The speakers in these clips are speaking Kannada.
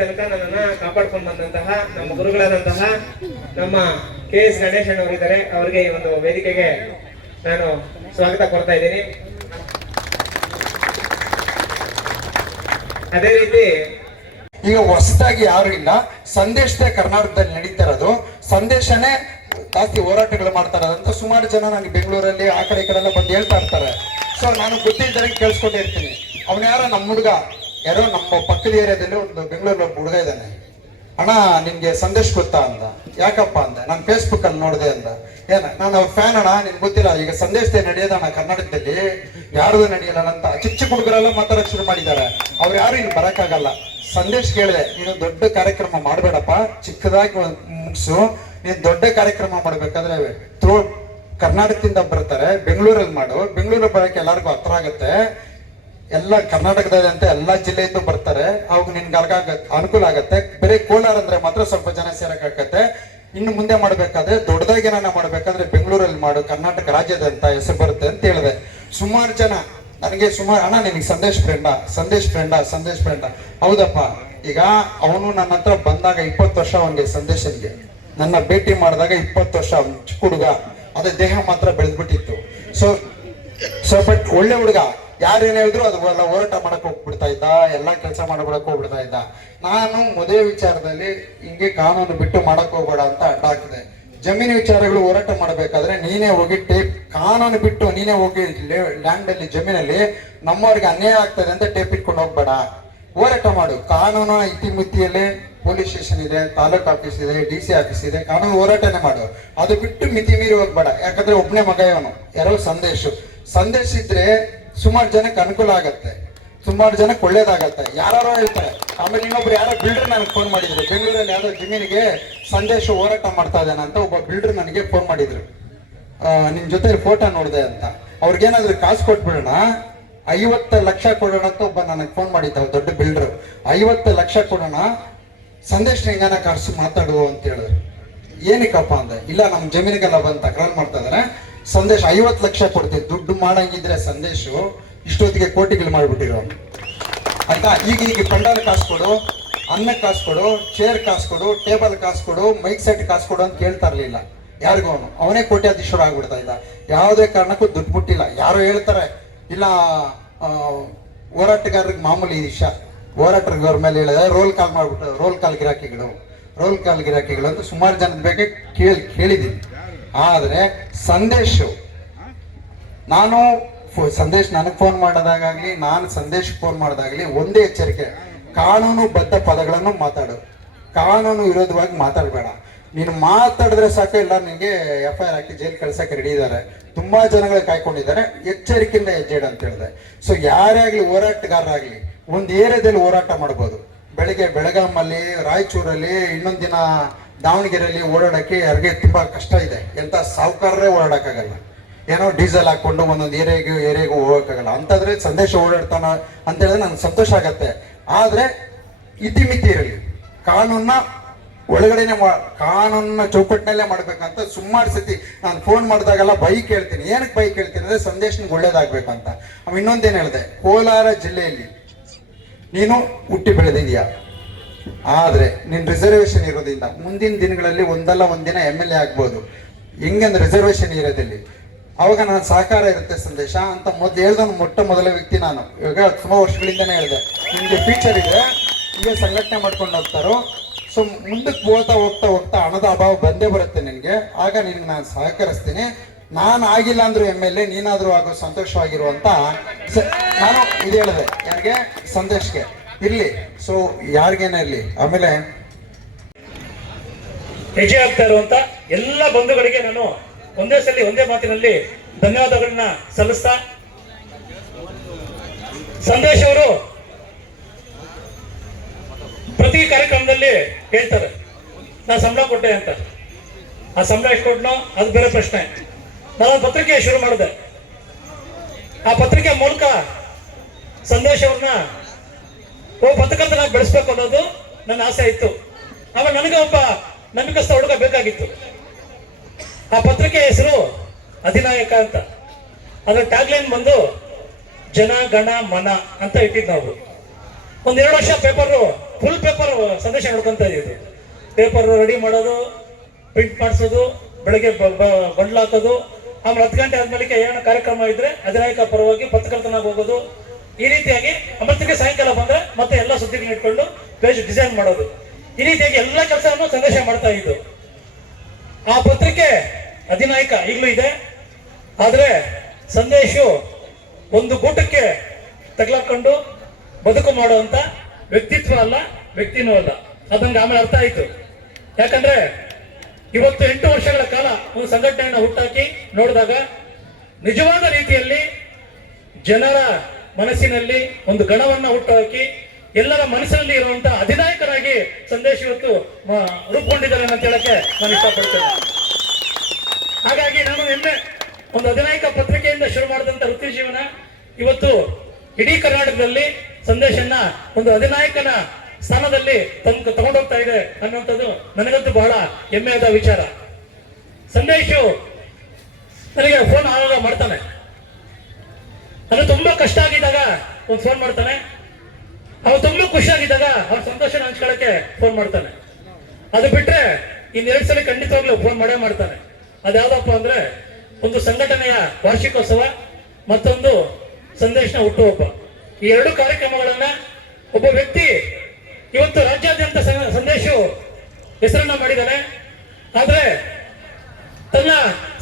ತನಕ ನನ್ನನ್ನ ಕಾಪಾಡ್ಕೊಂಡ್ ಬಂದಂತಹ ನಮ್ಮ ಗುರುಗಳಾದಂತಹ ನಮ್ಮ ಕೆ ಎಸ್ ಗಣೇಶ್ ಅವರಿದ್ದಾರೆ ಅವರಿಗೆ ಈ ಒಂದು ವೇದಿಕೆಗೆ ನಾನು ಸ್ವಾಗತ ಕೊಡ್ತಾ ಇದ್ದೀನಿ. ಅದೇ ರೀತಿ ಈಗ ಹೊಸದಾಗಿ ಯಾರು ಇಲ್ಲ ಸಂದೇಶದ ಕರ್ನಾಟಕದಲ್ಲಿ ನಡೀತಾ ಇರೋದು ಸಂದೇಶನೇ ಜಾಸ್ತಿ ಹೋರಾಟಗಳು ಮಾಡ್ತಾ ಅಂತ ಸುಮಾರು ಜನ ನನಗೆ ಬೆಂಗಳೂರಲ್ಲಿ ಆ ಕಡೆ ಕಡೆ ಎಲ್ಲ ಬಂದು ಹೇಳ್ತಾ ಇರ್ತಾರೆ. ಸೊ ನಾನು ಗೊತ್ತಿದ್ದರೆ ಕೇಳಿಸ್ಕೊಂಡಿರ್ತೀನಿ ಅವನ ಯಾರೋ ನಮ್ಮ ಹುಡುಗ? ಯಾರೋ ನಮ್ಮ ಪಕ್ಕದ ಏರಿಯಾದಲ್ಲಿ ಒಂದು ಬೆಂಗಳೂರಲ್ಲಿ ಒಬ್ಬ ಹುಡುಗ ಇದ್ದಾನೆ. ಅಣ್ಣ, ನಿಮಗೆ ಸಂದೇಶ ಗೊತ್ತಾ ಅಂದ ಯಾಕಪ್ಪ ಅಂದ ನಾನು ಫೇಸ್ಬುಕ್ ಅಲ್ಲಿ ನೋಡಿದೆ ಅಂದ ಏನ, ನಾನು ಅವ್ರ ಫ್ಯಾನ್ ಅಣ್ಣ, ನಿನ್ಗೆ ಗೊತ್ತಿಲ್ಲ, ಈಗ ಸಂದೇಶದೇ ನಡೆಯೋದಣ್ಣ ಕರ್ನಾಟಕದಲ್ಲಿ. ಯಾರ್ದು ನಡೆಯಲ್ಲ ಅಂತ. ಚಿಕ್ಕ ಚಿಕ್ಕ ಹುಡುಗರೆಲ್ಲ ಮಾತಾಡಕ್ ಶುರು ಮಾಡಿದ್ದಾರೆ. ಅವ್ರು ಯಾರು ಇಲ್ಲಿ ಬರಕ್ಕಾಗಲ್ಲ. ಸಂದೇಶ ಕೇಳಿದೆ, ನೀನು ದೊಡ್ಡ ಕಾರ್ಯಕ್ರಮ ಮಾಡಬೇಡಪ್ಪ, ಚಿಕ್ಕದಾಗಿ ಮುಗಿಸು ಮುಗ್ಸು. ನೀನ್ ದೊಡ್ಡ ಕಾರ್ಯಕ್ರಮ ಮಾಡ್ಬೇಕಾದ್ರೆ ತ್ರೋ ಕರ್ನಾಟಕದಿಂದ ಬರ್ತಾರೆ, ಬೆಂಗಳೂರಲ್ಲಿ ಮಾಡು. ಬೆಂಗಳೂರಲ್ಲಿ ಬರೋಕೆ ಎಲ್ಲರಿಗೂ ಹತ್ರ ಆಗುತ್ತೆ. ಎಲ್ಲ ಕರ್ನಾಟಕದಾದ್ಯಂತ ಎಲ್ಲಾ ಜಿಲ್ಲೆಯಿಂದ ಬರ್ತಾರೆ. ಅವಾಗ ನಿನ್ಗೆ ಅನುಕೂಲ ಆಗತ್ತೆ. ಬರೀ ಕೋಲಾರ ಅಂದ್ರೆ ಮಾತ್ರ ಸ್ವಲ್ಪ ಜನ ಸೇರಕ್ಕಾಗತ್ತೆ. ಇನ್ನು ಮುಂದೆ ಮಾಡ್ಬೇಕಾದ್ರೆ ದೊಡ್ಡದಾಗಿ ಏನಾರ ಮಾಡ್ಬೇಕಾದ್ರೆ ಬೆಂಗಳೂರಲ್ಲಿ ಮಾಡು, ಕರ್ನಾಟಕ ರಾಜ್ಯದಂತ ಹೆಸರು ಬರುತ್ತೆ ಅಂತ ಹೇಳಿದೆ. ಸುಮಾರು ಜನ, ನನಗೆ ಸುಮಾರು, ಅಣ್ಣ ನಿನಗೆ ಸಂದೇಶ್ ಫ್ರೆಂಡ ಸಂದೇಶ್ ಫ್ರೆಂಡ ಸಂದೇಶ್ ಫ್ರೆಂಡ ಹೌದಪ್ಪ. ಈಗ ಅವನು ನನ್ನ ಹತ್ರ ಬಂದಾಗ ಇಪ್ಪತ್ತು ವರ್ಷ ಅವನಿಗೆ ಸಂದೇಶನ್ಗೆ ನನ್ನ ಭೇಟಿ ಮಾಡಿದಾಗ ಇಪ್ಪತ್ತು ವರ್ಷ ಚಿಕ್ಕ ಹುಡುಗ. ಅದೇ ದೇಹ ಮಾತ್ರ ಬೆಳೆದ್ಬಿಟ್ಟಿತ್ತು. ಸೊ ಸೊ ಬಟ್ ಒಳ್ಳೆ ಹುಡುಗ. ಯಾರೇನ್ ಹೇಳಿದ್ರು ಅದು ಎಲ್ಲ ಹೋರಾಟ ಮಾಡಕ್ ಹೋಗ್ಬಿಡ್ತಾ ಇದ್ದ, ಎಲ್ಲಾ ಕೆಲಸ ಮಾಡ್ಬಿಡಕ್ ಹೋಗ್ಬಿಡ್ತಾ ಇದ್ದ. ನಾನು ಮದುವೆ ವಿಚಾರದಲ್ಲಿ ಹಿಂಗೆ ಕಾನೂನು ಬಿಟ್ಟು ಮಾಡಕ್ ಹೋಗ್ಬೇಡ ಅಂತ ಅಡ್ಡ ಹಾಕಿದೆ. ಜಮೀನು ವಿಚಾರಗಳು ಹೋರಾಟ ಮಾಡಬೇಕಾದ್ರೆ ನೀನೇ ಹೋಗಿ ಟೇಪ್, ಕಾನೂನು ಬಿಟ್ಟು ನೀನೇ ಹೋಗಿ ಲ್ಯಾಂಡ್ ಅಲ್ಲಿ ಜಮೀನಲ್ಲಿ ನಮ್ಮವ್ರಿಗೆ ಅನ್ಯಾಯ ಆಗ್ತದೆ ಅಂತ ಟೇಪ್ ಇಟ್ಕೊಂಡು ಹೋಗ್ಬೇಡ. ಹೋರಾಟ ಮಾಡು. ಕಾನೂನು ಇತಿಮಿತಿಯಲ್ಲೇ ಪೊಲೀಸ್ ಸ್ಟೇಷನ್ ಇದೆ, ತಾಲೂಕ್ ಆಫೀಸ್ ಇದೆ, ಡಿ ಸಿ ಆಫೀಸ್ ಇದೆ, ಕಾನೂನು ಹೋರಾಟನೇ ಮಾಡು. ಅದು ಬಿಟ್ಟು ಮಿತಿ ಮೀರಿ ಹೋಗ್ಬೇಡ. ಯಾಕಂದ್ರೆ ಒಬ್ಬನೇ ಮಗ ಇವನು. ಯಾರೋ ಸಂದೇಶ. ಸಂದೇಶ ಇದ್ರೆ ಸುಮಾರು ಜನಕ್ಕೆ ಅನುಕೂಲ ಆಗತ್ತೆ. ಸುಮಾರು ಜನಕ್ಕೆ ಒಳ್ಳೇದಾಗತ್ತೆ. ಯಾರೋ ಹೇಳ್ತಾರೆ, ಆಮೇಲೆ ಇನ್ನೊಬ್ರು ಯಾರೋ ಬಿಲ್ಡರ್ ನನಗೆ ಫೋನ್ ಮಾಡಿದ್ರು. ಬೆಂಗಳೂರಲ್ಲಿ ಯಾರೋ ಜಮೀನಿಗೆ ಸಂದೇಶ ಹೋರಾಟ ಮಾಡ್ತಾ ಇದ್ದಾನೆ ಅಂತ ಒಬ್ಬ ಬಿಲ್ಡರ್ ನನಗೆ ಫೋನ್ ಮಾಡಿದ್ರು. ನಿಮ್ಮ ನಿಮ್ ಜೊತೆ ಫೋಟೋ ನೋಡಿದೆ ಅಂತ. ಅವ್ರಿಗೇನಾದ್ರೂ ಕಾಸು ಕೊಟ್ಬಿಡೋಣ? ಐವತ್ತು ಲಕ್ಷ ಕೊಡೋಣ ಅಂತ ಒಬ್ಬ ನನಗೆ ಫೋನ್ ಮಾಡಿದ್ದ ದೊಡ್ಡ ಬಿಲ್ಡರ್ ಐವತ್ತು ಲಕ್ಷ ಕೊಡೋಣ? ಸಂದೇಶ ಹೆಂಗಾನ ಕರ್ಸಿ ಮಾತಾಡುವ ಅಂತ ಹೇಳಿದ್ರು. ಏನಕ್ಕಪ್ಪ ಅಂದೆ? ಇಲ್ಲ ನಮ್ಮ ಜಮೀನಿಗೆಲ್ಲ ಬಂದು ತಕರಾರು ಮಾಡ್ತಾ ಇದಾರೆ. ಸಂದೇಶ ಐವತ್ತು ಲಕ್ಷ ಕೊಡ್ತೀವಿ ದುಡ್ಡು ಮಾಡಂಗಿದ್ರೆ ಸಂದೇಶ ಇಷ್ಟೊತ್ತಿಗೆ ಕೋಟಿಗಳು ಮಾಡಿಬಿಟ್ಟಿರೋ. ಆಯ್ತಾ? ಈಗ ಈಗ ಪಂಡಾಲ್ ಕಾಸು ಕೊಡು, ಅನ್ನ ಕಾಸು ಕೊಡು ಚೇರ್ ಕಾಸು ಕೊಡು ಟೇಬಲ್ ಕಾಸು ಕೊಡು ಮೈಕ್ ಸೆಟ್ ಕಾಸು ಕೊಡು ಅಂತ ಕೇಳ್ತಾ ಇರಲಿಲ್ಲ. ಯಾರಿಗೂ ಅವನು? ಅವನೇ ಕೋಟ್ಯಾಧೀಶ್ವರ ಆಗ್ಬಿಡ್ತಾ ಇದ್ದ. ಯಾವುದೇ ಕಾರಣಕ್ಕೂ ದುಡ್ಡು ಮುಟ್ಟಿಲ್ಲ. ಯಾರೋ ಹೇಳ್ತಾರೆ, ಇಲ್ಲ ಹೋರಾಟಗಾರರಿಗೆ ಮಾಮೂಲಿ ವಿಷಯ. ಹೋರಾಟಗಾರ ಮೇಲೆ ಹೇಳಿದ್ರೆ ರೋಲ್ ಕಾಲ್ ಮಾಡ್ಬಿಟ್ಟು ರೋಲ್ ಕಾಲ್ ಗಿರಾಕಿಗಳು ರೋಲ್ ಕಾಲ್ ಗಿರಾಕಿಗಳು ಅಂತ ಸುಮಾರು ಜನದ ಬಗ್ಗೆ ಕೇಳಿ, ಕೇಳಿದ್ದೀನಿ. ಆದರೆ ಸಂದೇಶ. ನಾನು ಸಂದೇಶ್ ನನಗೆ ಫೋನ್ ಮಾಡೋದಾಗಲಿ ನಾನು ಸಂದೇಶ್ ಫೋನ್ ಮಾಡೋದಾಗಲಿ ಒಂದೇ ಎಚ್ಚರಿಕೆ. ಕಾನೂನು ಬದ್ಧ ಪದಗಳನ್ನು ಮಾತಾಡು. ಕಾನೂನು ವಿರೋಧವಾಗಿ ಮಾತಾಡಬೇಡ. ನೀನು ಮಾತಾಡಿದ್ರೆ ಸಾಕು ಇಲ್ಲ ನಿನಗೆ ಎಫ್ ಐ ಆರ್ ಹಾಕಿ ಜೈಲ್ ಕಳ್ಸಕ್ಕೆ ರೆಡಿ ಇದ್ದಾರೆ ತುಂಬಾ ಜನಗಳು ಕಾಯ್ಕೊಂಡಿದ್ದಾರೆ ಎಚ್ಚರಿಕೆಯಿಂದ ಹೆಜ್ಜೆಡ್ ಅಂತ ಹೇಳಿದೆ. ಸೊ ಯಾರೇ ಆಗಲಿ ಹೋರಾಟಗಾರರಾಗಲಿ ಒಂದು ಏರಿಯಾದಲ್ಲಿ ಹೋರಾಟ ಮಾಡ್ಬೋದು. ಬೆಳಿಗ್ಗೆ ಬೆಳಗಾಮಲ್ಲಿ ರಾಯಚೂರಲ್ಲಿ ಇನ್ನೊಂದು ದಿನ ದಾವಣಗೆರೆಯಲ್ಲಿ ಓಡಾಡೋಕ್ಕೆ ಯಾರಿಗೆ ತುಂಬ ಕಷ್ಟ ಇದೆ. ಎಂಥ ಸಾವುಕಾರರೇ ಓಡಾಡಕ್ಕಾಗಲ್ಲ. ಏನೋ ಡೀಸೆಲ್ ಹಾಕೊಂಡು ಒಂದೊಂದು ಏರಿಯಾಗೂ ಏರಿಯಾಗೂ ಹೋಗೋಕ್ಕಾಗಲ್ಲ. ಅಂತಂದ್ರೆ ಸಂದೇಶ ಓಡಾಡ್ತಾನ ಅಂತ ಹೇಳಿದ್ರೆ ನನಗೆ ಸಂತೋಷ ಆಗತ್ತೆ. ಆದ್ರೆ ಇತಿಮಿತಿ ಇರಲಿ. ಕಾನೂನ ಒಳಗಡೆನೆ ಮಾ ಕಾನೂನ ಚೌಕಟ್ಟಿನಲ್ಲೇ ಮಾಡಬೇಕಂತ ಸುಮಾರು ಸತಿ ನಾನು ಫೋನ್ ಮಾಡಿದಾಗೆಲ್ಲ ಬೈಕ್ ಹೇಳ್ತೀನಿ. ಏನಕ್ಕೆ ಬೈಕ್ ಹೇಳ್ತೀನಿ ಅಂದ್ರೆ ಸಂದೇಶ ಒಳ್ಳೇದಾಗಬೇಕು ಅಂತ ಇನ್ನೊಂದೇನು ಹೇಳಿದೆ? ಕೋಲಾರ ಜಿಲ್ಲೆಯಲ್ಲಿ ನೀನು ಹುಟ್ಟಿ ಬೆಳೆದಿದ್ಯಾ? ಆದ್ರೆ ನಿನ್ನ ರಿಸರ್ವೇಶನ್ ಇರೋದ್ರಿಂದ ಮುಂದಿನ ದಿನಗಳಲ್ಲಿ ಒಂದಲ್ಲ ಒಂದಿನ ಎಂ ಎಲ್ ಎ ಆಗ್ಬೋದು. ಹೆಂಗಂದ್ರೆ ರಿಸರ್ವೇಶನ್ ಇರೋದಿಲ್ಲಿ ಅವಾಗ ನಾನು ಸಹಕಾರ ಇರುತ್ತೆ ಸಂದೇಶ ಅಂತ ಮೊದ್ಲು ಹೇಳ್ದವನು ಮೊಟ್ಟ ಮೊದಲ ವ್ಯಕ್ತಿ ನಾನು. ಇವಾಗ ತುಂಬಾ ವರ್ಷಗಳಿಂದನೇ ಹೇಳಿದೆ. ನಿಮಗೆ ಫ್ಯೂಚರ್ ಇದೆ ಹೀಗೆ ಸಂಘಟನೆ ಮಾಡ್ಕೊಂಡು ಹೋಗ್ತಾರೋ? ಸೊ ಮುಂದಕ್ಕೆ ಹೋಗ್ತಾ ಹೋಗ್ತಾ ಹೋಗ್ತಾ ಹಣದ ಅಭಾವ ಬಂದೇ ಬರುತ್ತೆ ನಿನಗೆ. ಆಗ ನಿನಗೆ ನಾನು ಸಹಕರಿಸ್ತೀನಿ. ನಾನು ಆಗಿಲ್ಲ ಅಂದ್ರೂ ಎಂ ಎಲ್ ಎ ನೀನಾದರೂ ಆಗೋ ಸಂತೋಷವಾಗಿರುವಂತ ನಾನು ಇದು ಹೇಳಿದೆ. ಯಾರಿಗೆ? ಸಂದೇಶ್ಗೆ ಇರ್ಲಿ. ಸೊ ಯಾರಿಗೇನೇ ಇರ್ಲಿ? ಆಮೇಲೆ ಹೆಜ್ಜೆ ಆಗ್ತಾ ಇರುವಂತ ಎಲ್ಲ ಬಂಧುಗಳಿಗೆ ನಾನು ಒಂದೇ ಸಲ ಒಂದೇ ಮಾತಿನಲ್ಲಿ ಧನ್ಯವಾದಗಳನ್ನ ಸಲ್ಲಿಸ್ತಾ ಸಂದೇಶ್ ಅವರು ಪ್ರತಿ ಕಾರ್ಯಕ್ರಮದಲ್ಲಿ ಹೇಳ್ತಾರೆ, ನಾ ಸಂಬಳ ಕೊಟ್ಟೆ ಅಂತ. ಆ ಸಂಬಳ ಎಷ್ಟು ಕೊಟ್ಟನೋ ಅದು ಬೇರೆ ಪ್ರಶ್ನೆ. ನಾನು ಪತ್ರಿಕೆ ಶುರು ಮಾಡಿದೆ. ಆ ಪತ್ರಿಕೆ ಮೂಲಕ ಸಂದೇಶ್ ಅವ್ರನ್ನ ಒಬ್ಬ ನಾವು ಬೆಳೆಸ್ಬೇಕು ಅನ್ನೋದು ನನ್ನ ಆಸೆ ಇತ್ತು. ಆಮೇಲೆ ನನಗೆ ಒಬ್ಬ ನಂಬಿಕಸ್ಥ ಹುಡುಗ ಬೇಕಾಗಿತ್ತು. ಆ ಪತ್ರಿಕೆ ಹೆಸರು ಅಧಿನಾಯಕ ಅಂತ. ಅದ್ರ ಟ್ಯಾಗ್ಲೈನ್ ಬಂದು ಜನ, ಗಣ, ಮನ ಅಂತ ಇಟ್ಟಿದ್ದು ನಾವು. ಒಂದ್ ಎರಡು ವರ್ಷ ಪೇಪರ್ ಫುಲ್ ಪೇಪರ್ ಸಂದೇಶ ನೋಡ್ಕೊಂತ ಇದ್ದಿದ್ದು. ಪೇಪರ್ ರೆಡಿ ಮಾಡೋದು ಪ್ರಿಂಟ್ ಮಾಡಿಸೋದು, ಬೆಳಗ್ಗೆ ಬಂಡ್ಲು ಹಾಕೋದು, ಆಮೇಲೆ ಹತ್ತು ಗಂಟೆ ಆದ್ಮೇಲೆ ಏನೋ ಕಾರ್ಯಕ್ರಮ ಇದ್ರೆ ಅಧಿನಾಯಕ ಪರವಾಗಿ ಪತ್ರಕರ್ತನಾಗಿ ಹೋಗೋದು. ಈ ರೀತಿಯಾಗಿ ಅಮೃತಕ್ಕೆ ಸಾಯಂಕಾಲ ಸುದ್ದಿಗಳನ್ನ ಇಟ್ಕೊಂಡು ಪೇಜ್ ಡಿಸೈನ್ ಮಾಡೋದು. ಈ ರೀತಿಯಾಗಿ ಎಲ್ಲ ಕೆಲಸವನ್ನು ಸಂದೇಶ ಮಾಡ್ತಾ ಇದ್ದು. ಆ ಪತ್ರಿಕೆ ಅಧಿನಾಯಕ ಈಗಲೂ ಇದೆ. ಆದ್ರೆ ಸಂದೇಶ ಒಂದು ಗೂಟಕ್ಕೆ ತಗ್ಲಾಕೊಂಡು ಬದುಕು ಮಾಡುವಂತ ವ್ಯಕ್ತಿತ್ವ ಅಲ್ಲ, ವ್ಯಕ್ತಿನೂ ಅಲ್ಲ. ಅದಂಗೆ ಆಮೇಲೆ ಅರ್ಥ ಆಯ್ತು. ಯಾಕಂದ್ರೆ ಇವತ್ತು ಎಂಟು ವರ್ಷಗಳ ಕಾಲ ಒಂದು ಸಂಘಟನೆಯನ್ನು ಹುಟ್ಟಾಕಿ ನೋಡಿದಾಗ ನಿಜವಾದ ರೀತಿಯಲ್ಲಿ ಜನರ ಮನಸ್ಸಿನಲ್ಲಿ ಒಂದು ಗಣವನ್ನ ಹುಟ್ಟುಹಾಕಿ ಎಲ್ಲರ ಮನಸ್ಸಿನಲ್ಲಿ ಇರುವಂತ ಅಧಿನಾಯಕರಾಗಿ ಸಂದೇಶ ಇವತ್ತು ರೂಪುಗೊಂಡಿದ್ದಾರೆ ಅಂತ ಹೇಳಕ್ಕೆ ನಾನು ಇಷ್ಟಪಡ್ತೇನೆ. ಹಾಗಾಗಿ ನಾನು ನಿನ್ನೆ ಒಂದು ಅಧಿನಾಯಕ ಪತ್ರಿಕೆಯಿಂದ ಶುರು ಮಾಡಿದಂತ ವೃತ್ತಿ ಜೀವನ ಇವತ್ತು ಇಡೀ ಕರ್ನಾಟಕದಲ್ಲಿ ಸಂದೇಶನ ಒಂದು ಅಧಿನಾಯಕನ ಸ್ಥಾನದಲ್ಲಿ ತಂದು ತಗೊಂಡೋಗ್ತಾ ಇದೆ ಅನ್ನುವಂಥದ್ದು ನನಗಂತೂ ಬಹಳ ಹೆಮ್ಮೆಯಾದ ವಿಚಾರ. ಸಂದೇಶು ನನಗೆ ಫೋನ್ ಆಗಾಗ ಮಾಡ್ತಾನೆ. ಅದು ತುಂಬಾ ಕಷ್ಟ ಆಗಿದ್ದಾಗ ಒಂದು ಫೋನ್ ಮಾಡ್ತಾನೆ. ಅವ ತುಂಬಾ ಖುಷಿಯಾಗಿದ್ದಾಗ ಅವ್ರ ಸಂತೋಷನ ಹಂಚ್ಕೊಳಕ್ಕೆ ಫೋನ್ ಮಾಡ್ತಾನೆ. ಅದು ಬಿಟ್ರೆ ಇನ್ನೆರಡು ಸಲ ಖಂಡಿತವಾಗ್ಲೂ ಫೋನ್ ಮಾಡೇ ಮಾಡ್ತಾನೆ. ಅದ್ಯಾವ್ದಪ್ಪ ಅಂದ್ರೆ ಒಂದು ಸಂಘಟನೆಯ ವಾರ್ಷಿಕೋತ್ಸವ, ಮತ್ತೊಂದು ಸಂದೇಶನ ಹುಟ್ಟುಹಬ್ಬ. ಈ ಎರಡು ಕಾರ್ಯಕ್ರಮಗಳನ್ನ ಒಬ್ಬ ವ್ಯಕ್ತಿ ಇವತ್ತು ರಾಜ್ಯಾದ್ಯಂತ ಸಂದೇಶ ಹೆಸರನ್ನ ಮಾಡಿದ್ದಾನೆ. ಆದ್ರೆ ತನ್ನ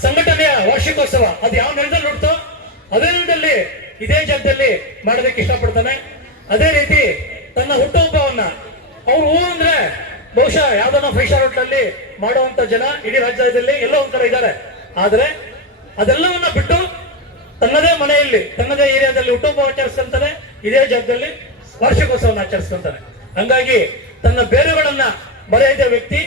ಸಂಘಟನೆಯ ವಾರ್ಷಿಕೋತ್ಸವ ಅದು ಯಾವ ನೆಲದಲ್ಲಿ ನೋಡ್ತೋ ಅದೇ ನೆಲದಲ್ಲಿ ಇದೇ ಜಾಗದಲ್ಲಿ ಮಾಡೋದಕ್ಕೆ ಇಷ್ಟಪಡ್ತಾನೆ. ಅದೇ ರೀತಿ ತನ್ನ ಹುಟ್ಟುಹಬ್ಬವನ್ನ ಅವ್ರು ಹೂ ಅಂದ್ರೆ ಬಹುಶಃ ಯಾವ್ದನ್ನ ಫೈವ್ ಸ್ಟಾರ್ ಹೋಟ್ಲಲ್ಲಿ ಮಾಡುವಂತ ಜನ ಇಡೀ ರಾಜ್ಯದಲ್ಲಿ ಎಲ್ಲೋ ಒಂಥರ ಇದ್ದಾರೆ. ಆದ್ರೆ ಅದೆಲ್ಲವನ್ನ ಬಿಟ್ಟು ತನ್ನದೇ ಮನೆಯಲ್ಲಿ, ತನ್ನದೇ ಏರಿಯಾದಲ್ಲಿ ಹುಟ್ಟುಹಬ್ಬ ಆಚರಿಸ್ಕೊಂತಾನೆ, ಇದೇ ಜಾಗದಲ್ಲಿ ವಾರ್ಷಿಕೋತ್ಸವನ ಆಚರಿಸ್ಕೊಂತಾನೆ. ಹಂಗಾಗಿ ತನ್ನ ಬೇರುಗಳನ್ನ ಮರೆಯದ ವ್ಯಕ್ತಿ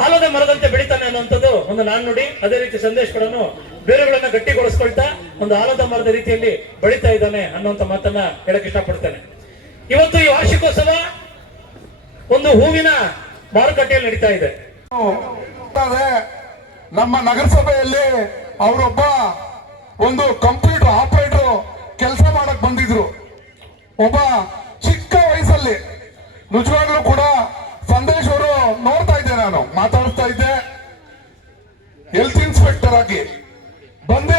ಆಲದ ಮರದಂತೆ ಬೆಳಿತಾನೆ ಅನ್ನುವಂಥದ್ದು ಒಂದು ನಾಣ್ಣುಡಿ ಅದೇ ರೀತಿ ಸಂದೇಶಗಳನ್ನು ಬೇರುಗಳನ್ನ ಗಟ್ಟಿಗೊಳಿಸ್ಕೊಳ್ತಾ ಒಂದು ಆಲದ ಮರದ ರೀತಿಯಲ್ಲಿ ಬೆಳೀತಾ ಇದ್ದಾನೆ ಅನ್ನುವಂಥ ಮಾತನ್ನ ಹೇಳಕ್ ಇಷ್ಟಪಡ್ತೇನೆ. ಇವತ್ತು ಈ ವಾರ್ಷಿಕೋತ್ಸವ ಒಂದು ಹೂವಿನ ಮಾರುಕಟ್ಟೆಯಲ್ಲಿ ನಡೀತಾ ಇದೆ. ನಮ್ಮ ನಗರಸಭೆಯಲ್ಲಿ ಅವರೊಬ್ಬ ಒಂದು ಕಂಪ್ಯೂಟರ್ ಆಪರೇಟರ್ ಕೆಲಸ ಮಾಡಕ್ ಬಂದಿದ್ರು. ಒಬ್ಬ ಚಿಕ್ಕ ವಯಸ್ಸಲ್ಲಿ. ನಿಜವಾಗ್ಲೂ ಕೂಡ ಸಂದೇಶ್ ಅವರು ನೋಡ್ತಾ ಇದ್ದೆ ನಾನು, ಮಾತಾಡ್ತಾ ಇದ್ದೆ. ಹೆಲ್ತ್ ಇನ್ಸ್ಪೆಕ್ಟರ್ ಆಗಿ ಬಂದು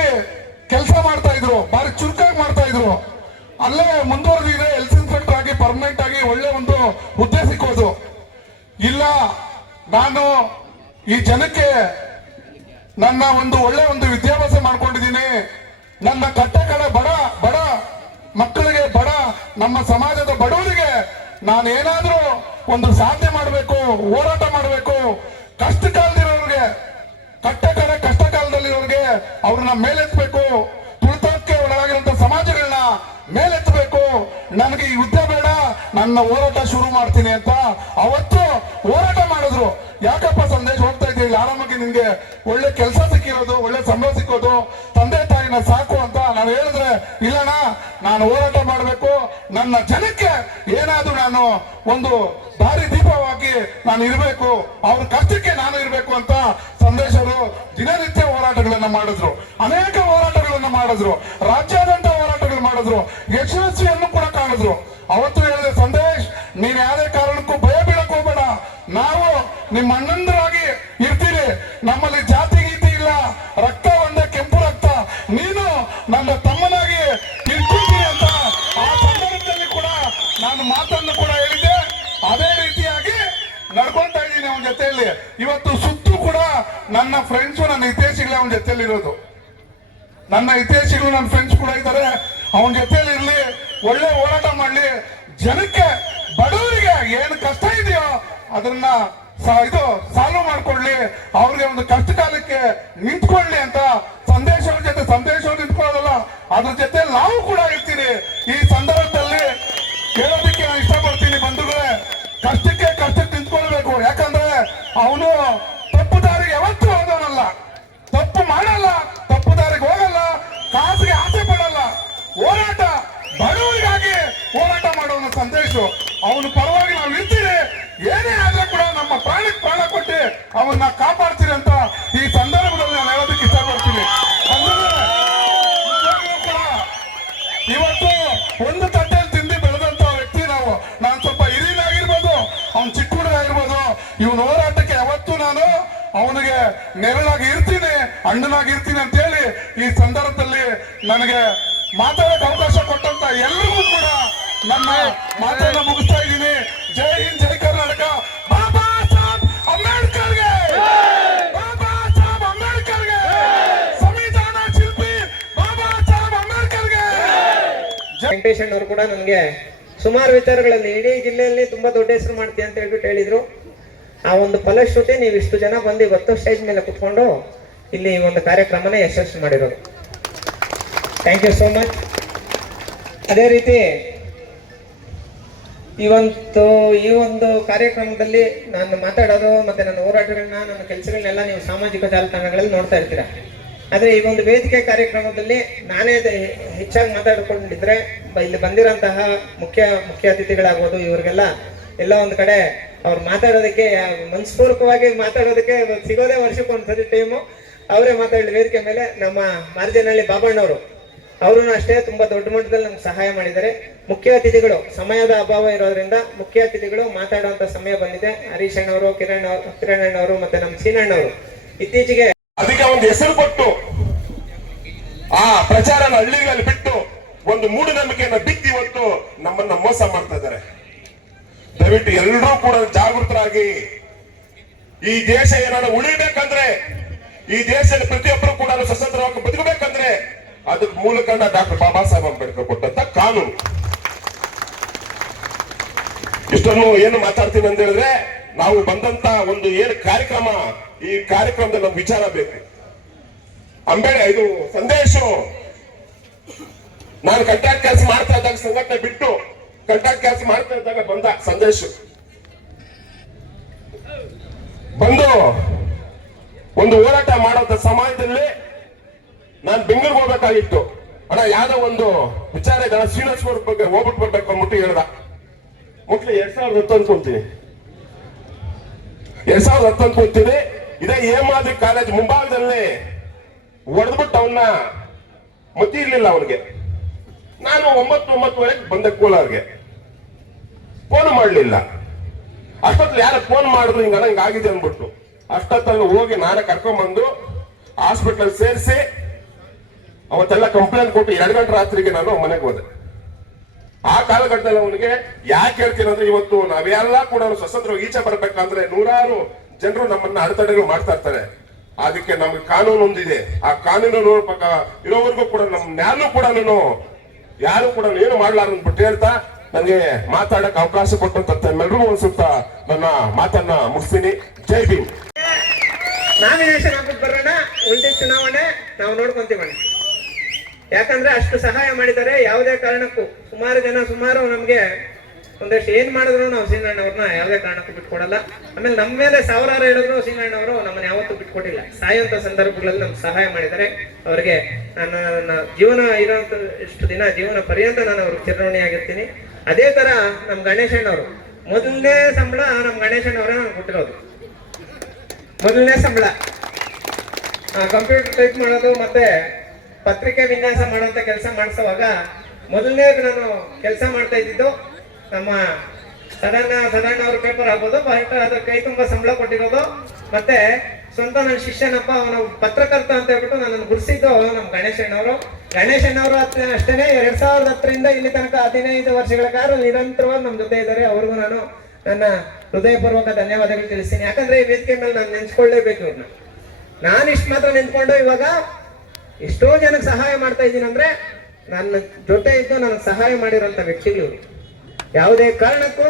ಕೆಲಸ ಮಾಡ್ತಾ ಇದ್ರು ಬಾರಿ ಚುರುಕಾಗಿ ಮಾಡ್ತಾ ಇದ್ರು. ಅಲ್ಲೇ ಮುಂದುವರೆದಿದೆ ಹೆಲ್ತ್ ಇನ್ಸ್ಪೆಕ್ಟರ್ ಆಗಿ ಪರ್ಮನೆಂಟ್ ಆಗಿ ಒಳ್ಳೆ ಒಂದು ಹುದ್ದೆ ಸಿಕ್ಕೋದು. ಇಲ್ಲ, ನಾನು ಈ ಜನಕ್ಕೆ ನನ್ನ ಒಂದು ಒಳ್ಳೆ ಒಂದು ವಿದ್ಯಾಭ್ಯಾಸ ಮಾಡ್ಕೊಂಡಿದ್ದೀನಿ. ನನ್ನ ಕಟ್ಟ ಕಡೆ ಬಡ ಬಡ ಮಕ್ಕಳಿಗೆ, ಬಡ ನಮ್ಮ ಸಮಾಜದ ಬಡವರಿಗೆ ನಾನು ಏನಾದ್ರೂ ಒಂದು ಸಾಧನೆ ಮಾಡಬೇಕು, ಹೋರಾಟ ಮಾಡಬೇಕು. ಕಷ್ಟ ಕಾಲದಿರೋರಿಗೆ ಕಟ್ಟ ಕಾಲದಲ್ಲಿರೋರಿಗೆ ಅವ್ರನ್ನ ಮೇಲೆತ್ತಬೇಕು. ತುಳಿತಕ್ಕೆ ಒಳಗಾಗಿರುವಂತ ಸಮಾಜಗಳನ್ನ ಮೇಲೆತ್ತಬೇಕು. ನನಗೆ ಈ ಯುದ್ಧ ಬೇಡ, ನನ್ನ ಹೋರಾಟ ಶುರು ಮಾಡ್ತೀನಿ ಅಂತ ಅವತ್ತು ಹೋರಾಟ ಮಾಡಿದ್ರು. ಯಾಕಪ್ಪ ಸಂದೇಶ ಹೋಗ್ತಾ ಇದ್ದೀವಿ ಆರಾಮಾಗಿ ನಿನ್ಗೆ ಒಳ್ಳೆ ಕೆಲಸ ಸಿಕ್ಕಿರೋದು, ಒಳ್ಳೆ ಸಂಬಳ ಸಿಕ್ಕೋದು. ತಂದೆ ತಾಯಿನ ಸಾಕು ಅಂತ ನಾವು ಹೇಳಿದ್ರೆ, ಇಲ್ಲಣ್ಣ, ನಾನು ಹೋರಾಟ ಮಾಡಬೇಕು. ನನ್ನ ಜನಕ್ಕೆ ಏನಾದ್ರೂ ನಾನು ಒಂದು ದಾರಿ ದೀಪವಾಗಿ ನಾನು ಇರಬೇಕು. ಅವ್ರ ಕಷ್ಟಕ್ಕೆ ನಾನು ಇರಬೇಕು ಅಂತ ಸಂದೇಶರು ದಿನನಿತ್ಯ ಹೋರಾಟಗಳನ್ನ ಮಾಡಿದ್ರು. ಅನೇಕ ಹೋರಾಟಗಳನ್ನ ಮಾಡಿದ್ರು. ರಾಜ್ಯಾದ್ಯಂತ ಹೋರಾಟಗಳು ಮಾಡಿದ್ರು. ಯಶಸ್ವಿಯನ್ನು ಕೂಡ ಕಾಣಿದ್ರು. ಅವತ್ತು ಹೇಳಿದೆ ಸಂದೇಶ್, ನೀನ್ ಯಾವುದೇ ಕಾರಣಕ್ಕೂ ಭಯ ಬೀಳಕ್ ನಾವು ನಿಮ್ಮ ಅಣ್ಣಂದರಾಗಿ ಇರ್ತೀರಿ. ನಮ್ಮಲ್ಲಿ ಜಾತಿ ಗೀತಿ ಇಲ್ಲ. ರಕ್ತ ನೀನು ನನ್ನ ತಮ್ಮನಾಗಿ ಇರ್ತೀನಿ ಅಂತ ಆ ಸಂದರ್ಭದಲ್ಲಿ ಕೂಡ ನಾನು ಮಾತನ್ನು ಕೂಡ ಹೇಳಿದ್ದೆ. ಅದೇ ರೀತಿಯಾಗಿ ನಡ್ಕೊಂತಾ ಇದ್ದೀನಿ ಅವನ ಜೊತೆಯಲ್ಲಿ. ಇವತ್ತು ಸುತ್ತು ಕೂಡ ನನ್ನ ಫ್ರೆಂಡ್ಸು ನನ್ನ ಹಿತೇಶಿಗಳೇ ಅವನ ಜೊತೆಯಲ್ಲಿ ಇರೋದು. ನನ್ನ ಹಿತೇಶಿಗಳು ನನ್ನ ಫ್ರೆಂಡ್ಸ್ ಕೂಡ ಇದ್ದಾರೆ. ಅವನ ಜೊತೆಯಲ್ಲಿ ಇರಲಿ, ಒಳ್ಳೆ ಹೋರಾಟ ಮಾಡಲಿ. ಜನಕ್ಕೆ, ಬಡವರಿಗೆ ಏನು ಕಷ್ಟ ಇದೆಯೋ ಅದನ್ನ ಇದು ಸಾಲ್ವ್ ಮಾಡ್ಕೊಳ್ಳಿ. ಅವ್ರಿಗೆ ಒಂದು ಕಷ್ಟ ಕಾಲಕ್ಕೆ ನಿಂತ್ಕೊಳ್ಳಿ ಅಂತ ಸಂದೇಶ ಅವ್ರ ಜೊತೆ ಸಂದೇಶವನ್ನು ನಿಂತ್ಕೊಳ್ಳೋದಲ್ಲ ಅದ್ರ ಜೊತೆ ನಾವು ಕೂಡ ಇರ್ತೀನಿ. ಈ ಸಂದರ್ಭದಲ್ಲಿ ಹೇಳೋದಕ್ಕೆ ನಾನು ಇಷ್ಟಪಡ್ತೀನಿ ಬಂಧುಗಳೇ, ಕಷ್ಟಕ್ಕೆ ಕಷ್ಟಕ್ಕೆ ನಿಂತ್ಕೊಳ್ಬೇಕು ಯಾಕಂದ್ರೆ ಅವನು ತಪ್ಪು ದಾರಿಗೆ ಯಾವತ್ತೂ ಹೋದವನಲ್ಲ. ತಪ್ಪು ಮಾಡಲ್ಲ, ತಪ್ಪು ದಾರಿಗೆ ಹೋಗಲ್ಲ, ಕಾಸಿಗೆ ಆಸೆ ಪಡಲ್ಲ. ಹೋರಾಟ, ಬಡವರಿಗಾಗಿ ಹೋರಾಟ ಮಾಡುವ ಸಂದೇಶ. ಅವನು ಪರವಾಗಿ ನಾವು ಇರ್ತೀರಿ ಏನೇ ಆದ್ರೂ ಕೂಡ ನಮ್ಮ ಪ್ರಾಣಕ್ಕೆ ಪ್ರಾಣ ಕೊಟ್ಟು ಅವನ್ನ ಕಾಪಾಡ್ತೀರಿ ಅಣ್ಣನಾಗಿರ್ತೀನಿ ಅಂತ ಹೇಳಿ ಈ ಸಂದರ್ಭದಲ್ಲಿ ನನಗೆ ಮಾತಾಡಕ್ಕೆ ಅವಕಾಶ ಕೊಟ್ಟಂತ ಎಲ್ಲರಿಗೂ ಕೂಡ ನನ್ನ ಮಾತನ್ನ ಮುಗಿಸ್ತಾ ಇದ್ದೀನಿ. ಜೈ ಹಿಂದ್, ಜೈ ಕರ್ನಾಟಕ. ಬಾಬಾ ಸಾಹೇಬ್ ಅಂಬೇಡ್ಕರ್ಗೆ! ಬಾಬಾ ಸಾಹೇಬ್ ಅಂಬೇಡ್ಕರ್ಗೆ! ಸಂವಿಧಾನ ಶಿಲ್ಪಿ ಬಾಬಾ ಸಾಹೇಬ್ ಅಂಬೇಡ್ಕರ್ಗೆ! ವೆಂಕಟೇಶ್ ಅವರು ಕೂಡ ನನಗೆ ಸುಮಾರು ವಿಚಾರಗಳಲ್ಲಿ ಇಡೀ ಜಿಲ್ಲೆಯಲ್ಲಿ ತುಂಬಾ ದೊಡ್ಡ ಹೆಸರು ಮಾಡ್ತೀಯ ಅಂತ ಹೇಳ್ಬಿಟ್ಟು ಹೇಳಿದ್ರು. ಆ ಒಂದು ಫಲಶ್ರುತಿ ನೀವು ಇಷ್ಟು ಜನ ಬಂದು ಇವತ್ತು ಸ್ಟೇಜ್ ಮೇಲೆ ಕುತ್ಕೊಂಡು ಇಲ್ಲಿ ಈ ಒಂದು ಕಾರ್ಯಕ್ರಮನ ಯಶಸ್ವಿ ಮಾಡಿರೋದು ಥ್ಯಾಂಕ್ ಯು ಸೋ ಮಚ್ ಅದೇ ರೀತಿ ಇವತ್ತು ಈ ಒಂದು ಕಾರ್ಯಕ್ರಮದಲ್ಲಿ ನಾನು ಮಾತಾಡೋದು ಮತ್ತೆ ನನ್ನ ಹೋರಾಟಗಳನ್ನ, ನನ್ನ ಕೆಲಸಗಳನ್ನೆಲ್ಲ ನೀವು ಸಾಮಾಜಿಕ ಜಾಲತಾಣಗಳಲ್ಲಿ ನೋಡ್ತಾ ಇರ್ತೀರ. ಆದರೆ ಈ ಒಂದು ವೇದಿಕೆ ಕಾರ್ಯಕ್ರಮದಲ್ಲಿ ನಾನೇ ಹೆಚ್ಚಾಗಿ ಮಾತಾಡಿಕೊಂಡಿದ್ರೆ ಇಲ್ಲಿ ಬಂದಿರೋಂತಹ ಮುಖ್ಯ ಮುಖ್ಯ ಅತಿಥಿಗಳಾಗ್ಬೋದು, ಇವರಿಗೆಲ್ಲ ಎಲ್ಲ ಒಂದು ಕಡೆ ಅವ್ರು ಮಾತಾಡೋದಕ್ಕೆ ಮನಸ್ಪೂರ್ವಕವಾಗಿ ಮಾತಾಡೋದಕ್ಕೆ ಸಿಗೋದೇ ವರ್ಷಕ್ಕೊಂದು ಒಂದ್ಸರಿ ಟೈಮು. ಅವರೇ ಮಾತಾಡಲಿ ವೇದಿಕೆ ಮೇಲೆ ನಮ್ಮ ಮಾರ್ಜನಹಳ್ಳಿ ಬಾಬಣ್ಣವರು. ಅವರು ಅಷ್ಟೇ ತುಂಬಾ ದೊಡ್ಡ ಮಟ್ಟದಲ್ಲಿ ನಮ್ಗೆ ಸಹಾಯ ಮಾಡಿದ್ದಾರೆ. ಮುಖ್ಯ ಅತಿಥಿಗಳು, ಸಮಯದ ಅಭಾವ ಇರೋದ್ರಿಂದ ಮುಖ್ಯ ಅತಿಥಿಗಳು ಮಾತಾಡುವಂತ ಸಮಯ ಬಂದಿದೆ. ಹರೀಶ್ ಅಣ್ಣವರು, ಕಿರಣ್ ಕಿರಣ್ ಅಣ್ಣವರು ಮತ್ತೆ ನಮ್ಮ ಸೀನಣ್ಣವರು ಇತ್ತೀಚೆಗೆ ಅದಕ್ಕೆ ಒಂದು ಹೆಸರು ಕೊಟ್ಟು, ಆ ಪ್ರಚಾರ ಹಳ್ಳಿಗಳಲ್ಲಿ ಬಿಟ್ಟು ಒಂದು ಮೂಢನಂಬಿಕೆಯನ್ನು ಬಿತ್ತಿ ಇವತ್ತು ನಮ್ಮನ್ನ ಮೋಸ ಮಾಡ್ತಾ ಇದ್ದಾರೆ. ದಯವಿಟ್ಟು ಎಲ್ಲರೂ ಕೂಡ ಜಾಗೃತರಾಗಿ ಈ ದೇಶ ಏನಾದ್ರು ಉಳಿಬೇಕಂದ್ರೆ ಈ ದೇಶದಲ್ಲಿ ಪ್ರತಿಯೊಬ್ಬರು ಕೂಡ ಸ್ವತಂತ್ರವಾಗಿ ಬದುಕಬೇಕಂದ್ರೆ ಅದಕ್ಕೆ ಮೂಲ ಕಾರಣ ಡಾಕ್ಟರ್ ಬಾಬಾ ಸಾಹೇಬ್ ಅಂಬೇಡ್ಕರ್ ಕೊಟ್ಟಂತ ಕಾನೂನು. ಇಷ್ಟನ್ನು ಏನು ಮಾತಾಡ್ತೀನಿ ಅಂತ ಹೇಳಿದ್ರೆ, ನಾವು ಬಂದಂತ ಒಂದು ಏನು ಕಾರ್ಯಕ್ರಮ, ಈ ಕಾರ್ಯಕ್ರಮದಲ್ಲಿ ನಮ್ಗೆ ವಿಚಾರ ಬೇಕು. ಅಂಬೇಡ ಇದು ಸಂದೇಶ. ನಾನು ಕಂಟ್ರಾಕ್ಟ್ ಕೆಲಸ ಮಾಡ್ತಾ ಇದ್ದಾಗ ಸಂಘಟನೆ ಬಿಟ್ಟು ಕಂಟ್ರಾಕ್ಟ್ ಕೆಲಸ ಮಾಡ್ತಾ ಇದ್ದಾಗ ಬಂದ ಸಂದೇಶ. ಬಂದು ಒಂದು ಹೋರಾಟ ಮಾಡುವಂತ ಸಮಾಜದಲ್ಲಿ ನಾನು ಬೆಂಗಳೂರಿಗೆ ಹೋಗ್ಬೇಕಾಗಿತ್ತು. ಅಣ್ಣ ಯಾವ್ದೋ ಒಂದು ವಿಚಾರ ಇದೆ ಅಣ್ಣ, ಬಗ್ಗೆ ಹೋಗ್ಬಿಟ್ಟು ಬರ್ಬೇಕು ಅಂದ್ಬಿಟ್ಟು ಹೇಳ್ದ. ಮುಟ್ಲಿ ಎರಡ್ ಸಾವಿರದ ಹತ್ತು ಅನ್ಕೊಂತೀನಿ. ಎರಡ್ ಸಾವಿರದ ಹತ್ತು ಅನ್ಕೊಂತೀನಿ. ಇದೇ ಹೇಮಾದ್ರಿ ಕಾಲೇಜ್ ಮುಂಭಾಗದಲ್ಲಿ ಹೊಡೆದ್ಬಿಟ್ಟು ಅವನ್ನ ಮತಿ ಇರ್ಲಿಲ್ಲ ಅವನಿಗೆ. ನಾನು ಒಂಬತ್ತು ಒಂಬತ್ತುವರೆಗೆ ಬಂದೆ ಕೋಲಾರ್ಗೆ. ಫೋನ್ ಮಾಡಲಿಲ್ಲ. ಅಷ್ಟೊತ್ತಲ್ಲಿ ಯಾರು ಫೋನ್ ಮಾಡಿದ್ರು ಹಿಂಗ ಹಿಂಗಾಗಿದೆ ಅಂದ್ಬಿಟ್ಟು. ಅಷ್ಟೊತ್ತಲ್ಲಿ ಹೋಗಿ ನಾನೇ ಕರ್ಕೊಂಡ್ಬಂದು ಹಾಸ್ಪಿಟಲ್ ಸೇರಿಸಿ ಅವತ್ತೆಲ್ಲ ಕಂಪ್ಲೇಂಟ್ ಕೊಟ್ಟು ಎರಡು ಗಂಟೆ ರಾತ್ರಿಗೆ ನಾನು ಮನೆಗೆ ಹೋದೆ. ಆ ಕಾಲಘಟ್ಟದಲ್ಲಿ ಅವನಿಗೆ ಯಾಕೆ ಹೇಳ್ತೀನಿ ಅಂದ್ರೆ ಇವತ್ತು ನಾವೆಲ್ಲ ಕೂಡ ಸ್ವತಂತ್ರ ಈಚೆ ಬರ್ಬೇಕಂದ್ರೆ ನೂರಾರು ಜನರು ನಮ್ಮನ್ನ ಅಡೆತಡೆಗಳು ಮಾಡ್ತಾ ಇರ್ತಾರೆ. ಅದಕ್ಕೆ ನಮ್ಗೆ ಕಾನೂನು ಒಂದಿದೆ. ಆ ಕಾನೂನು ನೋಡ್ಬೇಕ ಇರೋವರೆಗೂ ಕೂಡ ನಮ್ ಯಾರು ಕೂಡ ಯಾರು ಕೂಡ ಏನು ಮಾಡ್ಲಾರ ಅಂದ್ಬಿಟ್ಟು ಹೇಳ್ತಾ ನನಗೆ ಮಾತಾಡಕ್ಕೆ ಅವಕಾಶ ಕೊಟ್ಟಂತ ತಮ್ಮೆಲ್ಲರಿಗೂ ಸುತ್ತ ನನ್ನ ಮಾತನ್ನ ಮುಗಿಸ್ತೀನಿ. ಜೈ ಭೀಮ್. ನಾಮಿನೇಷನ್ ಬರೋಣ, ಉಳಿದ ಚುನಾವಣೆ ನಾವು ನೋಡ್ಕೊಂತೀವಿ ಯಾಕಂದ್ರೆ ಅಷ್ಟು ಸಹಾಯ ಮಾಡಿದ್ದಾರೆ, ಯಾವುದೇ ಕಾರಣಕ್ಕೂ. ಸುಮಾರು ಜನ, ಸುಮಾರು ನಮ್ಗೆ ಒಂದಷ್ಟು ಏನ್ ಮಾಡಿದ್ರು ನಾವು ಸೀನಣ್ಣವ್ರನ್ನ ಯಾವುದೇ ಕಾರಣಕ್ಕೂ ಬಿಟ್ಕೊಡಲ್ಲ. ಆಮೇಲೆ ನಮ್ಮ ಮೇಲೆ ಸಾವಿರಾರು ಹೇಳಿದ್ರು ಸೀನಣ್ಣವರು ನಮ್ಮನ್ನ ಯಾವತ್ತೂ ಬಿಟ್ಕೊಟ್ಟಿಲ್ಲ. ಸಾಯುವಂತ ಸಂದರ್ಭಗಳಲ್ಲಿ ನಮ್ಗೆ ಸಹಾಯ ಮಾಡಿದ್ದಾರೆ. ಅವರಿಗೆ ನಾನು ನನ್ನ ಜೀವನ ಇರೋಂಥ ಇಷ್ಟು ದಿನ, ಜೀವನ ಪರ್ಯಂತ ನಾನು ಅವ್ರಿಗೆ ಚಿರಋಣಿಯಾಗಿರ್ತೀನಿ. ಅದೇ ತರ ನಮ್ಮ ಗಣೇಶಣ್ಣವರು. ಮೊದಲನೇ ಸಂಬಳ ನಮ್ಮ ಗಣೇಶಣ್ಣವರೇ ನಾನು ಕೊಟ್ಟಿರೋದು. ಮೊದಲನೇ ಸಂಬಳ. ಕಂಪ್ಯೂಟರ್ ಟೈಪ್ ಮಾಡೋದು ಮತ್ತೆ ಪತ್ರಿಕೆ ವಿನ್ಯಾಸ ಮಾಡುವಂತ ಕೆಲಸ ಮಾಡಿಸುವಾಗ ಮೊದಲನೇ ನಾನು ಕೆಲಸ ಮಾಡ್ತಾ ಇದ್ದಿದ್ದು ನಮ್ಮ ಸದಾನ ಸದಾನ ಅವ್ರ ಪೇಪರ್ ಆಗ್ಬೋದು, ಬಹಳ ಅದ್ರ ಕೈ ತುಂಬಾ ಸಂಬಳ ಕೊಟ್ಟಿರೋದು. ಮತ್ತೆ ಸ್ವಂತ ನನ್ನ ಶಿಷ್ಯನಪ್ಪ, ಅವನ ಪತ್ರಕರ್ತ ಅಂತ ಹೇಳ್ಬಿಟ್ಟು ನನ್ನನ್ನು ಗುರುಸಿದ್ದು ನಮ್ಮ ಗಣೇಶಣ್ಣವರು ಗಣೇಶಣ್ಣವರು ಅಷ್ಟೇ ಎರಡ್ ಸಾವಿರದ ಹತ್ತರಿಂದ ಇಲ್ಲಿ ತನಕ ಹದಿನೈದು ವರ್ಷಗಳ ಕಾಲ ನಿರಂತರವಾಗಿ ನಮ್ಮ ಜೊತೆ ಇದ್ದಾರೆ. ಅವ್ರಿಗೂ ನಾನು ನನ್ನ ಹೃದಯಪೂರ್ವಕ ಧನ್ಯವಾದಗಳು ತಿಳಿಸ್ತೀನಿ. ಯಾಕಂದ್ರೆ ಈ ವೇದಿಕೆ ಮೇಲೆ ನಾನು ನೆನ್ಸ್ಕೊಳ್ಳೇಬೇಕು ಇವ್ರನ್ನ ನಾನು ಇಷ್ಟು ಮಾತ್ರ ನಿಂತ್ಕೊಂಡು ಇವಾಗ ಎಷ್ಟೋ ಜನಕ್ಕೆ ಸಹಾಯ ಮಾಡ್ತಾ ಇದ್ದೀನಿ ಅಂದ್ರೆ ನನ್ನ ಜೊತೆ ಇದ್ದು ನನಗೆ ಸಹಾಯ ಮಾಡಿರೋಂಥ ವ್ಯಕ್ತಿಗಳು. ಯಾವುದೇ ಕಾರಣಕ್ಕೂ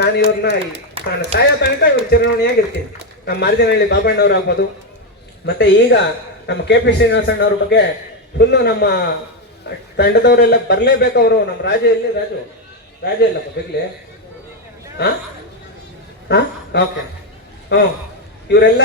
ನಾನು ಇವ್ರನ್ನ ನಾನು ಸಾಯೋ ತನಕ ಇವ್ರ ಚುನಾವಣೆಯಾಗಿರ್ತೀನಿ. ನಮ್ಮ ಮಾರ್ಜನಹಳ್ಳಿ ಬಾಬಣ್ಣವ್ರು ಆಗ್ಬೋದು ಮತ್ತೆ ಈಗ ನಮ್ಮ ಕೆ ಪಿ ಶ್ರೀನಿವಾಸಣ್ಣವ್ರ ಬಗ್ಗೆ ಫುಲ್ಲು ನಮ್ಮ ತಂಡದವರೆಲ್ಲ ಬರಲೇಬೇಕು ಅವರು. ನಮ್ಮ ರಾಜ ಎಲ್ಲಿ ರಾಜು. ರಾಜ ಇಲ್ಲಪ್ಪ, ಬಿಗ್ಲಿ. ಓಕೆ. ಹ್ಞೂ ಇವರೆಲ್ಲ